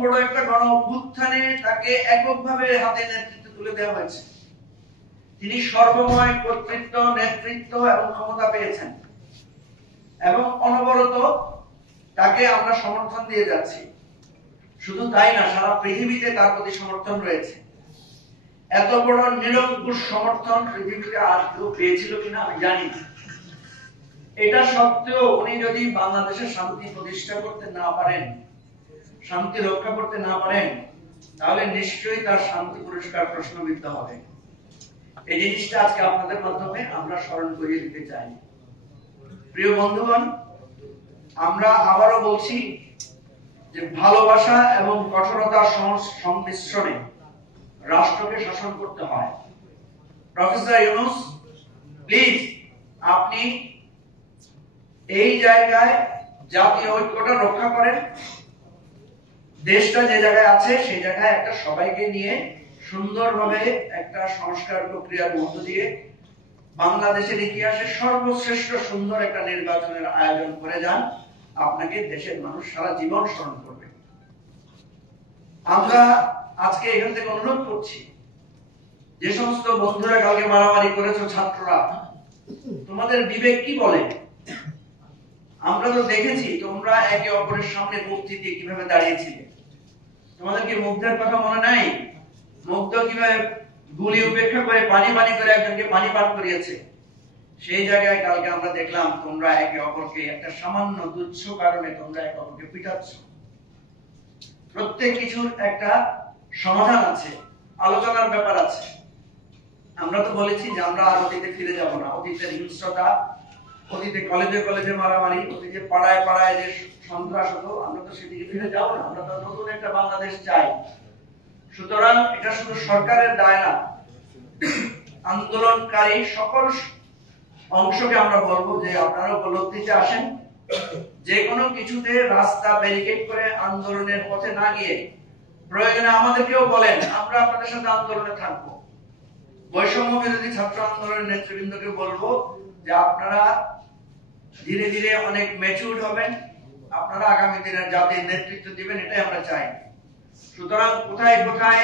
বড় একটা গণ অভ্যুত্থানে তাকে এককভাবে হাতে নেতৃত্ব তুলে দেওয়া হয়েছে। তিনি সর্বময় কর্তৃত্ব, নেতৃত্ব এবং ক্ষমতা পেয়েছেন এবং অনবরত তাকে আমরা সমর্থন দিয়ে যাচ্ছি। শুধু তাই না, সারা পৃথিবীতে তার প্রতি সমর্থন রয়েছে। এত বড় নিরঙ্কুশ সমর্থন পৃথিবীতে আর কেউ পেয়েছিল কিনা আমি জানি না। এটা সত্ত্বেও উনি যদি বাংলাদেশে শান্তি প্রতিষ্ঠা করতে না পারেন, শান্তি রক্ষা করতে না পারেন, তাহলে নিশ্চয়ই তার শান্তি পুরস্কার প্রশ্নবিদ্ধ হবে। এই জিনিসটা আজকে আপনাদের মাধ্যমে আমরা স্মরণ করিয়ে দিতে চাই। প্রিয় বন্ধুগণ, আমরা আবারও বলছি যে ভালোবাসা এবং কঠোরতার সংমিশ্রণে রাষ্ট্রকে শাসন করতে হয়। প্রফেসর ইউনূস, প্লিজ আপনি এই জায়গায় জাতীয় ঐক্যটা রক্ষা করেন। দেশটা যে জায়গায় আছে সেই জায়গায় একটা সবাইকে নিয়ে সুন্দরভাবে একটা সংস্কার প্রক্রিয়ার মধ্য দিয়ে বাংলাদেশের ইতিহাসে সর্বশ্রেষ্ঠ সুন্দর একটা নির্বাচনের আয়োজন করে যান। আপনাকে দেশের মানুষ সারা জীবন স্মরণ করবে। আমরা আজকে এখান থেকে অনুরোধ করছি, যে সমস্ত বন্ধুরা কালকে মারামারি করেছো ছাত্ররা, তোমাদের বিবেক কি বলে? আমরা তো দেখেছি তোমরা একে অপরের সামনে মুক্তি দিয়ে কিভাবে দাঁড়িয়েছিলে। তোমাদের কি মুগ্ধের কথা মনে নাই? মুগ্ধ কিভাবে গুলি উপেক্ষা করে পানি পানি করে একজনকে পানি পান করিয়েছে। সেই জায়গায় কালকে আমরা দেখলাম তোমরা একে অপরকে একটা সামান্য তুচ্ছ কারণে তোমরা একে অপরকে পিটাচ্ছ। প্রত্যেক কিছুর একটা সমাধান আছে, আলোচনার ব্যাপার আছে। আমরা তো বলেছি যে আমরা আর অতীতে ফিরে যাব না। অতীতের হিংস্রতা, অতীতে কলেজে কলেজে মারামারি, অতীতে পাড়ায় পাড়ায় যে সন্ত্রাস হতো, আমরা তো সেদিকে ফিরে যাব না। আমরা তো নতুন একটা বাংলাদেশ চাই। সুতরাং এটা শুধু সরকারের দায় না, আন্দোলনকারী সকল অংশকে আমরা বলবো যে আপনারা উপলব্ধিতে আসেন। যে কোনো কিছুতে রাস্তা ব্যারিকেড করে আন্দোলনের পথে না গিয়ে প্রয়োজনে আমাদেরকেও বলেন, আমরা আপনাদের সাথে আন্দোলনে থাকবো। বৈষম্য বিরোধী ছাত্র আন্দোলনের নেতৃবৃন্দকে বলবো যে আপনারা ধীরে ধীরে অনেক ম্যাচিউরড হবেন, আপনারা আগামী দিনের জাতির নেতৃত্ব দিবেন, এটাই আমরা চাই। সুতরাং কোথায় কোথায়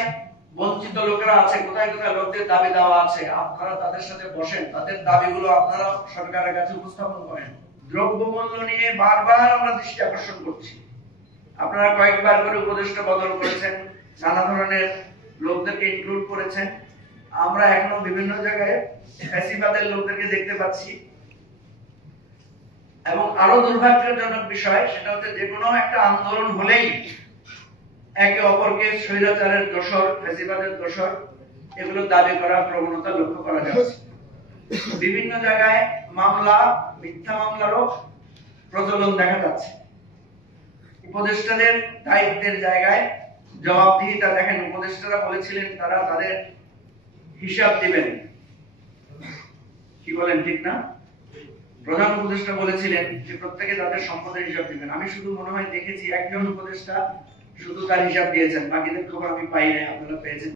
বঞ্চিত লোকেরা আছে, কোথায় কোথায় লোকদের দাবি দেওয়া আছে, আপনারা তাদের সাথে বসেন, তাদের দাবিগুলো আপনারা সরকারের কাছে উপস্থাপন করেন। দ্রব্যমূল্য নিয়ে বারবার আমরা দৃষ্টি আকর্ষণ করছি। আপনারা কয়েকবার করে উপদেষ্টা বদল করেছেন, নানা ধরনের লোকদেরকে ইনক্লুড করেছেন। আমরা এখনো বিভিন্ন জায়গায় ফ্যাসিবাদের লোকদেরকে দেখতে পাচ্ছি। এবং আরো দুর্ভাগ্যজনক বিষয় সেটা হচ্ছে যে কোনো একটা আন্দোলন হলেই একে অপরকে স্বৈরাচারের দোষর, ফ্যাসিবাদের দোষর এগুলো দাবি করার প্রবণতা লক্ষ্য করা যাচ্ছে। বিভিন্ন জায়গায় মামলা, মিথ্যা মামলারও প্রচলন দেখা যাচ্ছে। উপদেষ্টাদের দায়িত্বের জায়গায় জবাবদিহিতা দেখেন, উপদেষ্টারা বলেছিলেন তারা তাদের হিসাব দিবেন। কি বলেন, ঠিক না? প্রধান উপদেষ্টা বলেছিলেন যে প্রত্যেকে তাদের সম্পদের হিসাব দিবেন। আমি শুধু মনে হয় দেখেছি একজন উপদেষ্টা শুধু তার হিসাব দিয়েছেন, বাকিদের খবর আমি পাই নাই, আপনারা পেয়েছেন।